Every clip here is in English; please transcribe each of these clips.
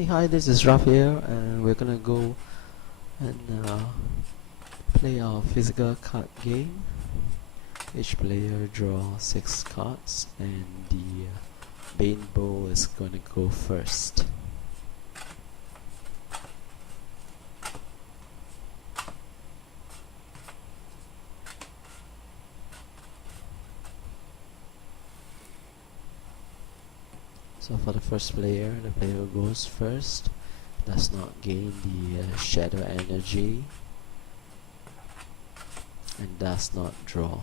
Hey, hi, this is Raphael, and we're gonna go and play our physical card game. Each player draw 6 cards, and the Bane Bowl is gonna go first. So for the first player, the player goes first, does not gain the shadow energy, and does not draw.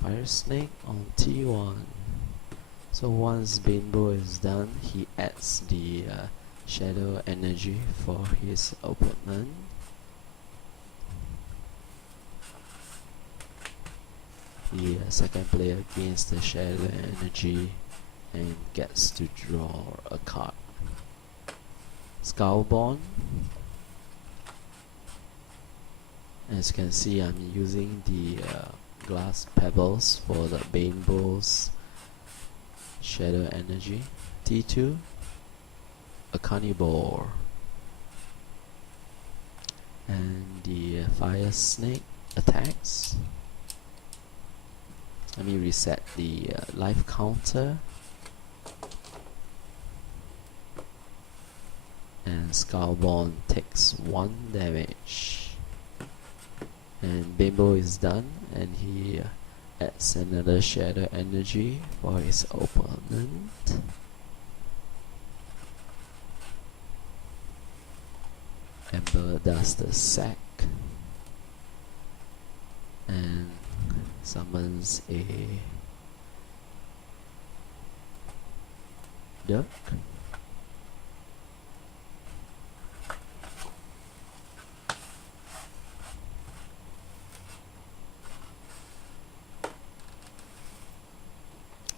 Fire Snake on T1. So once Bimbo is done, he adds the shadow energy for his opponent. The second player gains the shadow energy and gets to draw a card. Skullbone. As you can see, I'm using the glass pebbles for the Bimbo's shadow energy. T2, a carnivore, and the fire snake attacks. Let me reset the life counter, and Skullbone takes 1 damage, and Bimbo is done, and he adds another shadow energy for his opponent. Ember does the sack and summons a duck.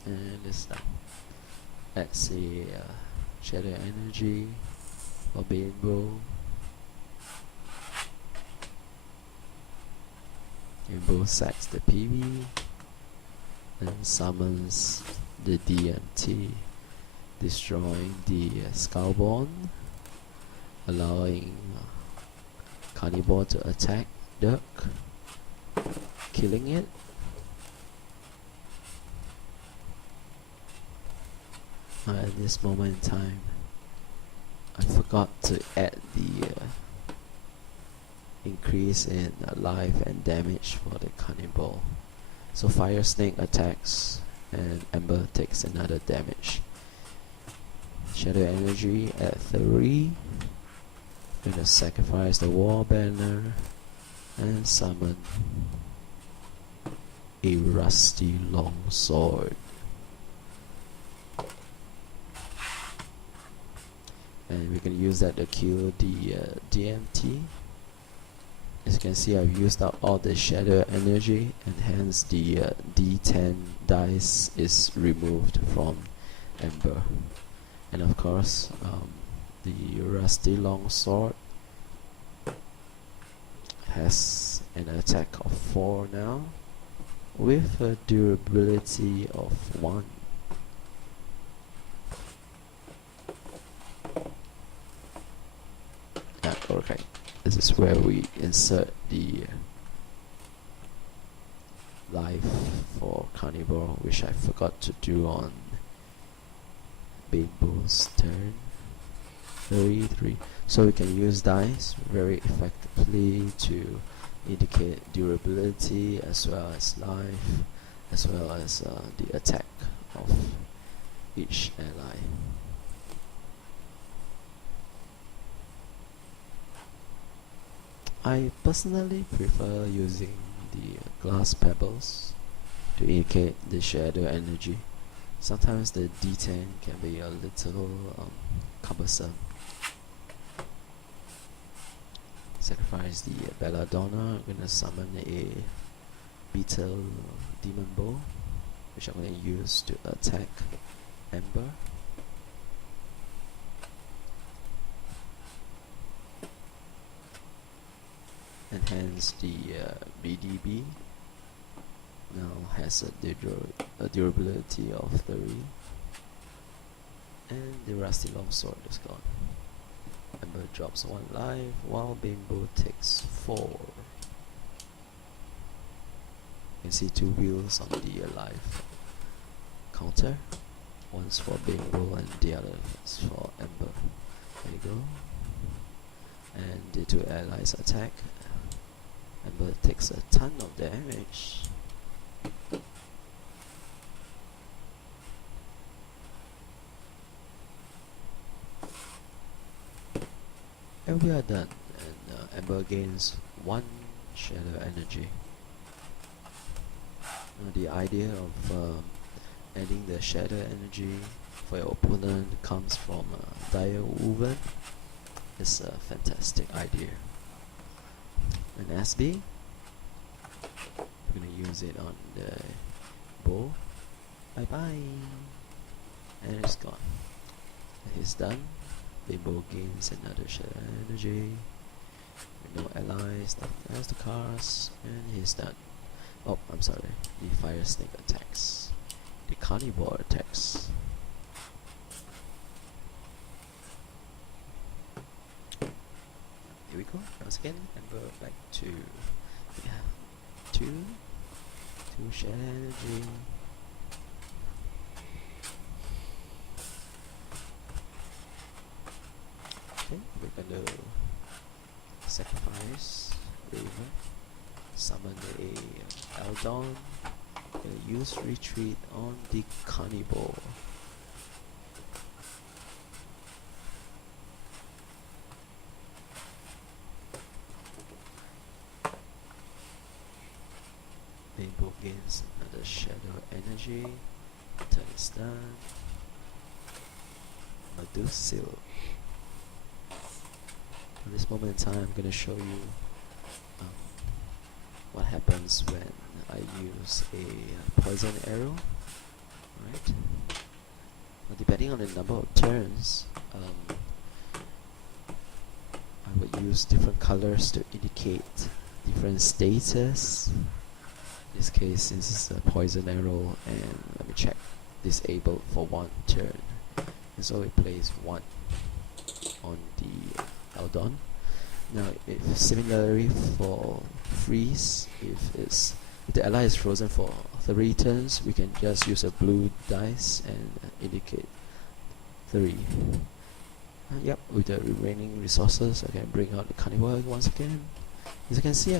And it's done. Let's see, shadow energy for Bimbo. Bimbo sacks the PV and summons the DMT, destroying the Skullbone, allowing Carnivore to attack Duck, killing it. At this moment in time, I forgot to add the increase in life and damage for the carnivore. So fire snake attacks and Ember takes another damage. Shadow energy at 3. Gonna sacrifice the war banner and summon a rusty long sword. And we can use that to kill the DMT. As you can see, I've used up all the shadow energy, and hence the D10 dice is removed from Ember. And of course, the rusty long sword has an attack of 4 now, with a durability of 1. Yeah, okay. This is where we insert the life for carnivore, which I forgot to do on Bimbo's turn. 33. So we can use dice very effectively to indicate durability as well as life, as well as the attack of each ally. I personally prefer using the glass pebbles to indicate the shadow energy. Sometimes the D10 can be a little cumbersome. Sacrifice the Belladonna. I'm gonna summon a Beetle Demon Bow, which I'm gonna use to attack Ember. And hence the BDB now has a durability of 3. And the rusty longsword is gone. Ember drops 1 life while Bimbo takes 4. You can see 2 wheels on the life counter. One's for Bimbo and the other is for Ember. There you go. And the 2 allies attack. Ember takes a ton of damage. And we are done. And Ember gains 1 shadow energy. The idea of adding the shadow energy for your opponent comes from Dire Woven. It's a fantastic idea. And SB, we're gonna use it on the bow. Bye bye. And it's gone. He's done. Bimbo gains another shadow energy. No allies, nothing else to cast, and he's done. Oh, I'm sorry. The fire snake attacks. The carnivore attacks. Here we go. Once again, Ember back to two shadow energy. Okay, we're gonna sacrifice Raven, summon a Eldon, use retreat on the carnivore. Bimbo gains another shadow energy. Turn is done. Medusil. At this moment in time, I'm going to show you what happens when I use a poison arrow. Right? Now, depending on the number of turns, I would use different colors to indicate different status. In this case, this is a poison arrow, and let me check. Disabled for 1 turn. And so it plays 1 on the Eldon. Now, if similarly for freeze, if the ally is frozen for 3 turns, we can just use a blue dice and indicate 3. Yep, with the remaining resources, I can bring out the carnivore once again. As you can see,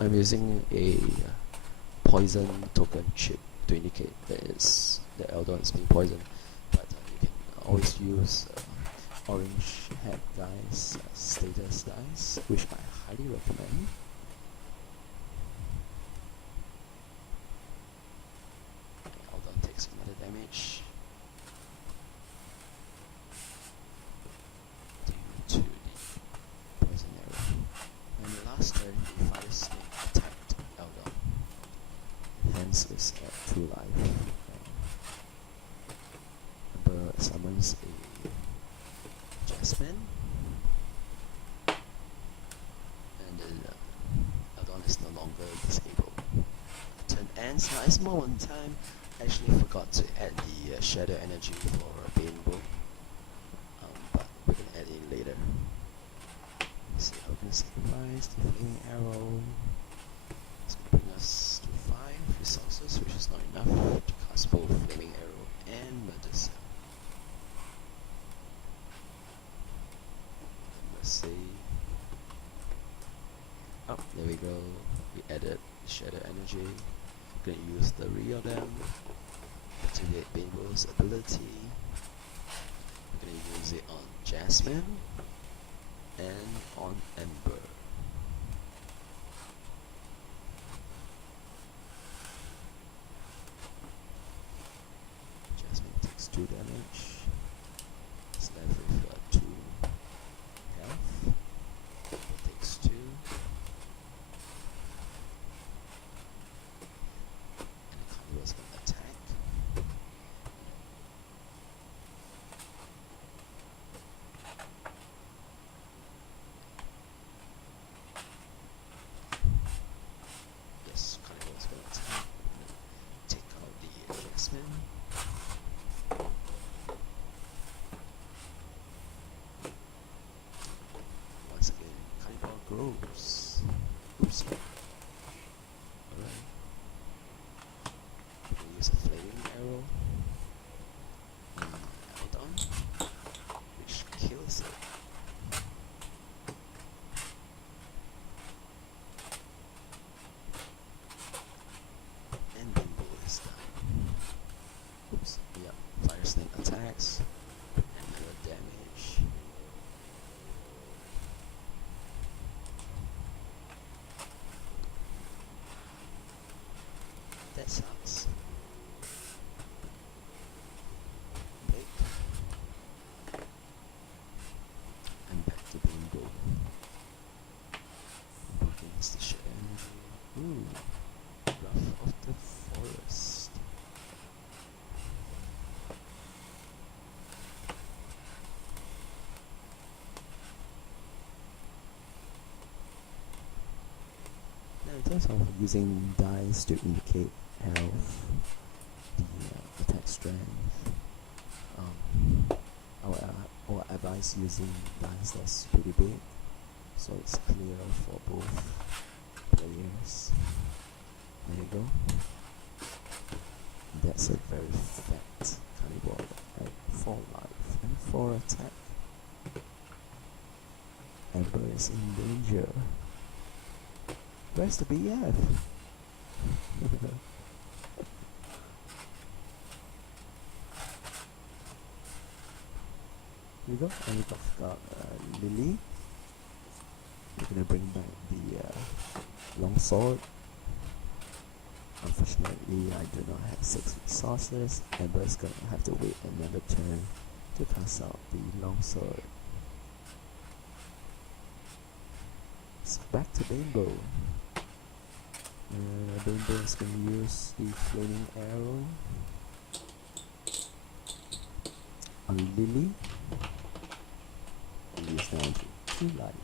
I'm using a poison token chip to indicate that the Eldon is being poisoned. But you can always use orange hat dice, status dice, which I highly recommend. Eldon takes another damage due to the poison arrow. And the last turn, the fire snake attacked Eldon. Hence is at 2 life. Ember summons a Jasmine, and then Eldon is no longer disabled. Turn ends. Now, it's moment in time. I actually forgot to add the shadow energy for Bimbo, but we can add it later. Let's see how we can sacrifice the flaming arrow. It's going to bring us to 5 resources, which is not enough to cast both flaming arrow and Medusa. Let's see. Oh, there we go. We added shadow energy. We're gonna use 3 of them to activate Bimbo's ability. We're gonna use it on Jasmine and on Ember. Jasmine takes 2 damage. It's left with 2 health. It takes 2. And the carnivore's gonna attack. Yes, carnivore's gonna attack. Take out the Jasmine. grows. Oops. Alright. We can use a flaming arrow. Add-on, which kills it. And Bimbo is done. Oops. Yeah. Fire snake attacks. And good damage. That sucks. Blake. And back to Bimbo. Against the shadow. Ooh. Raph of the forest. Now in terms of using dice to indicate health, the attack strength, our advice using dice that's pretty big, so it's clear for both players. There you go. That's a very fat cannibal at 4 life and 4 attack. Ember is in danger. Where's the BF? Here we go, and we got Lily. We're gonna bring back the longsword. Unfortunately, I do not have 6 resources. Ember's gonna have to wait another turn to cast out the longsword. So back to Bimbo. Bimbo is gonna use the flaming arrow on Lily. And use down to 2 life.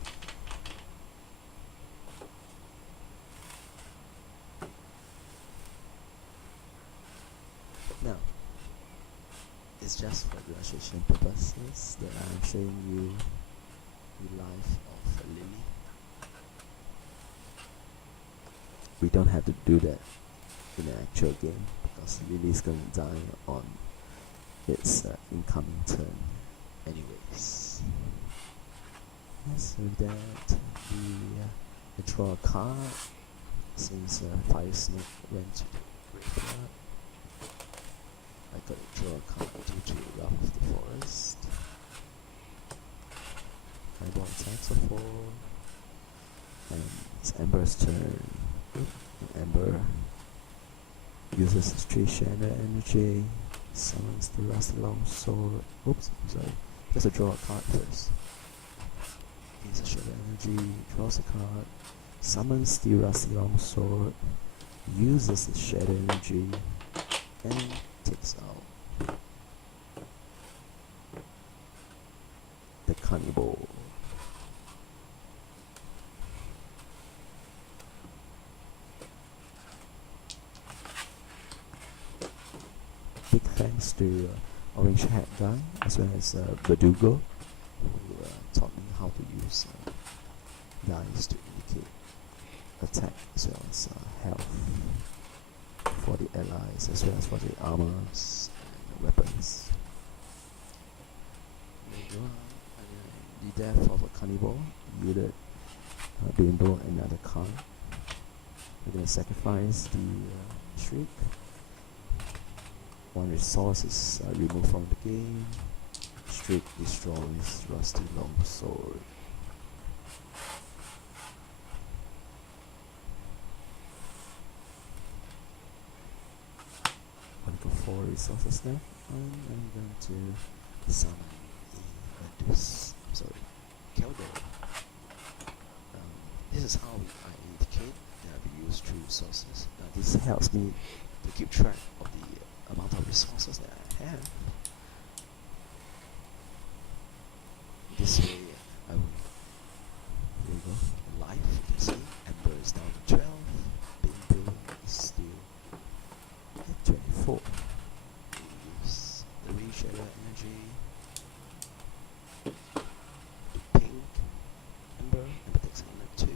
Now, it's just for illustration purposes that I'm showing you the life of Lily. We don't have to do that in an actual game because Lily's gonna die on its incoming turn anyways. Yes, with that, I draw a card since Fire Snake went to the graveyard. I gotta draw a card due to Raph of the Forest. Eyeball attacks are 4. And it's Ember's turn. Ember uses his 3 shadow energy, summons the rusty longsword. Oops, sorry. Just to draw a card first. Uses a shadow energy, draws a card, summons the rusty longsword, uses his shadow energy, and takes out the cannibal. Big thanks to Orange Hat Guy as well as Verdugo, who taught me how to use dice to indicate attack as well as health for the allies as well as for the armors and weapons. The death of a cannibal yielded Bimbo another card. We're gonna sacrifice the Shriek. 1 resource is removed from the game. Shriek destroys Rusty Longsword. I've got 4 resources left, and I'm going to summon Keldo. This is how I indicate that we use 3 resources. This helps me to keep track of the amount of resources that I have. This way, I will. Here we go. Life, you can see. Ember is down to 12. Bimbo is still at 24. We use the reshadow energy. The pink Ember takes another 2.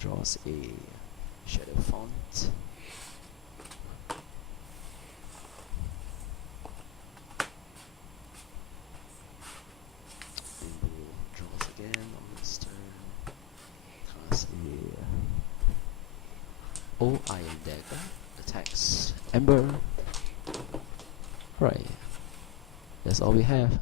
draws a shadow font. Rainbow draws again on this turn. Cast a iron dagger. Attacks Ember. Right. That's all we have.